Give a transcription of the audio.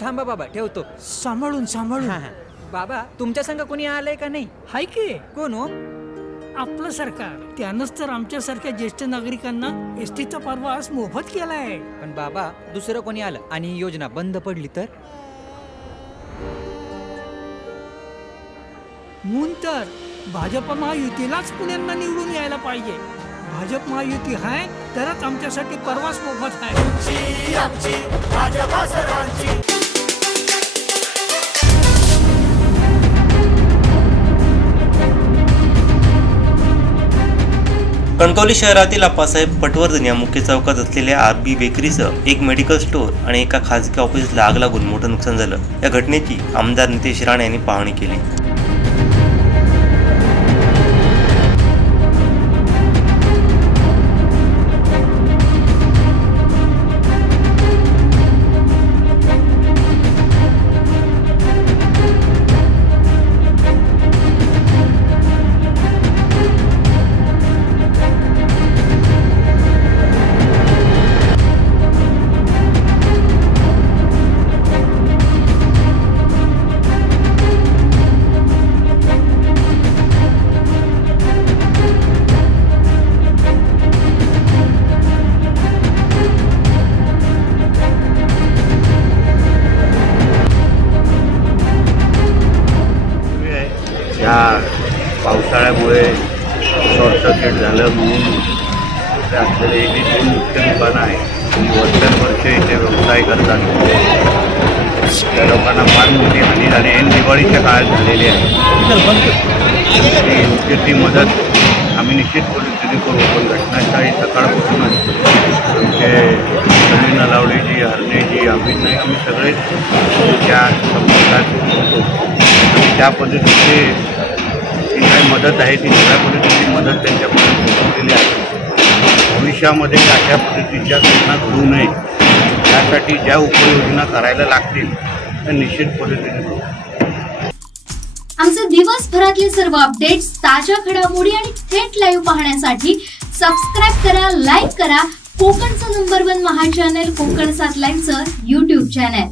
थांबा बाबा, ठेवतो. सांभाळून सांभाळून. बाबा, तुमच्या संग कोणी आलंय का नाही? हाय की कोण हो? आपलं सरकार. त्यानंच तर आमच्यासारख्या ज्येष्ठ नागरिकांना एसटीचा प्रवास मोफत केलाय. पण बाबा, दुसरं कोणी आलं आणि ही योजना बंद पडली तर? म्हणून तर भाजप महायुतीलाच पुण्यांना निवडून यायला पाहिजे. भाजप महायुती आहे तरच आमच्यासाठी प्रवास मोफत आहे. कणकवली शहरातील आप्पासाहेब पटवर्धन या मुख्य चौकात असलेल्या आरबी बेकरीसह एक मेडिकल स्टोअर आणि एका खासगी ऑफिसला आग लागून मोठं नुकसान झालं. या घटनेची आमदार नितेश राणे यांनी पाहणी केली. या पावसाळ्यामुळे शॉर्ट सर्किट झालं म्हणून इथे असलेले इथे 2 मुख्य दुकानं आहेत आणि वर्षानुवर्ष इथे व्यवसाय करतात. त्या लोकांना फार मोठी हानी झाली आहे. दिवाळीच्या काळात झालेली आहे. योग्य ती मदत आम्ही निश्चित पद्धतीने करू. पण घटनास्थळी सकाळपासूनच आमचे सनी नलावडेजी, हरणेजी, अमित नाईक आम्ही सगळेच त्या संपर्कात होतो आणि त्या पद्धतीचे जी काही मदत आहे ती सगळ्या पद्धतीची मदत त्यांच्यापर्यंत पोहोचलेली आहे. भविष्यामध्ये अशा पद्धतीच्या घटना घडू नये यासाठी ज्या उपाययोजना करायला लागतील त्या निश्चित पद्धतीने करू. आमचे दिवसभरातले सर्व अपडेट्स, ताज्या घडामोडी आणि थेट लाईव्ह पाहण्यासाठी सबस्क्राईब करा, लाईक करा कोकणचं नंबर 1 महा चॅनल कोकण 7 लाईव्हचं YouTube चॅनल.